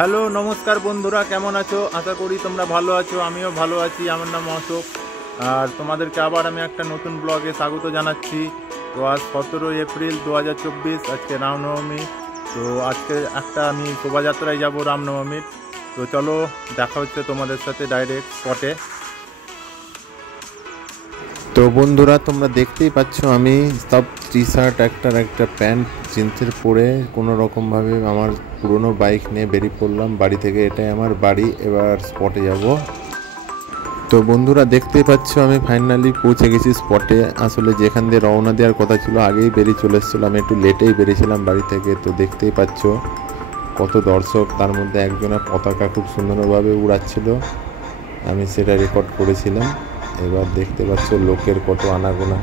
Hello নমস্কার বন্ধুরা, কেমন আছো? আশা করি তোমরা ভালো আছো। আমিও ভালো আছি। আমার নাম অশোক, আর তোমাদেরকে আবার আমি একটা নতুন ব্লগে স্বাগত জানাচ্ছি। তো আজ 17 এপ্রিল 2024, আজকে রামনবমী। তো আজকে আমি শোভাযাত্রায় যাব রামনবমীর। তো চলো, দেখা হচ্ছে তোমাদের সাথে ডাইরেক্ট স্পটে। তো বন্ধুরা, তোমরা দেখতেই পাচ্ছ আমি সব টি শার্ট একটা প্যান্ট জিন্সের পরে কোনো রকমভাবে আমার পুরনো বাইক নিয়ে বেরিয়ে পড়লাম বাড়ি থেকে। এটাই আমার বাড়ি, এবার স্পটে যাব। তো বন্ধুরা, দেখতেই পাচ্ছ আমি ফাইনালি পৌঁছে গেছি স্পটে। আসলে যেখান দিয়ে রওনা দেওয়ার কথা ছিল আগেই বেরিয়ে চলে এসেছিলাম, একটু লেটেই বেরিয়েছিলাম বাড়ি থেকে। তো দেখতেই পাচ্ছ কত দর্শক, তার মধ্যে একজনের পতাকা খুব সুন্দরভাবে উড়াচ্ছিল, আমি সেটা রেকর্ড করেছিলাম। এবার দেখতে পাচ্ছ লোকের কত আনাগোনা,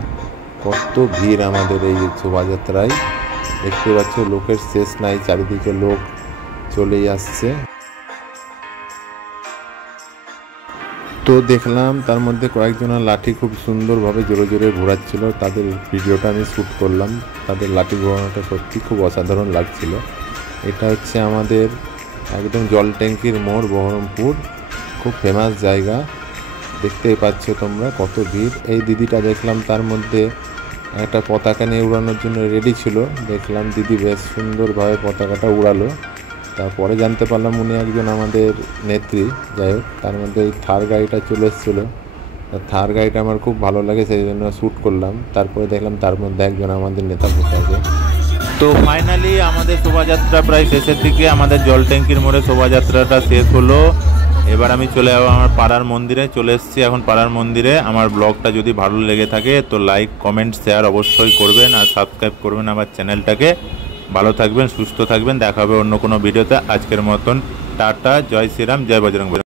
কত ভিড় আমাদের এই শোভাযাত্রায়। দেখতে পাচ্ছ লোকের শেষ নাই, চারিদিকে লোক চলেই আসছে। তো দেখলাম তার মধ্যে কয়েকজনের লাঠি খুব সুন্দরভাবে জোরে জোরে ঘোরাচ্ছিল, তাদের ভিডিওটা আমি শ্যুট করলাম। তাদের লাঠি ঘোরানোটা সত্যি খুব অসাধারণ লাগছিল। এটা হচ্ছে আমাদের একদম জল ট্যাঙ্কির মোড়, বহরমপুর, খুব ফেমাস জায়গা। দেখতেই পাচ্ছ তোমরা কত ভিড়। এই দিদিটা দেখলাম তার মধ্যে একটা পতাকা নিয়ে উড়ানোর জন্য রেডি ছিল। দেখলাম দিদি বেশ সুন্দরভাবে পতাকাটা উড়ালো। তারপরে জানতে পারলাম উনি একজন আমাদের নেত্রী। যাই হোক, তার মধ্যে এই থার গাড়িটা চলে এসেছিলো। থার গাড়িটা আমার খুব ভালো লাগে, সেই জন্য শ্যুট করলাম। তারপরে দেখলাম তার মধ্যে একজন আমাদের নেতা বসে আছে। তো ফাইনালি আমাদের শোভাযাত্রা প্রায় শেষের দিকে। আমাদের জল ট্যাঙ্কির মোড়ে শোভাযাত্রাটা শেষ হলো। এবার আমি চলে যাবো আমার পাড়ার মন্দিরে। চলে এসেছি এখন পাড়ার মন্দিরে। আমার ব্লগটা যদি ভালো লেগে থাকে তো লাইক, কমেন্ট, শেয়ার অবশ্যই করবেন, আর সাবস্ক্রাইব করবেন আমার চ্যানেলটাকে। ভালো থাকবেন, সুস্থ থাকবেন। দেখা হবে অন্য কোনো ভিডিওতে। আজকের মতন টাটা, জয় শ্রীরাম, জয় বজরং বলী।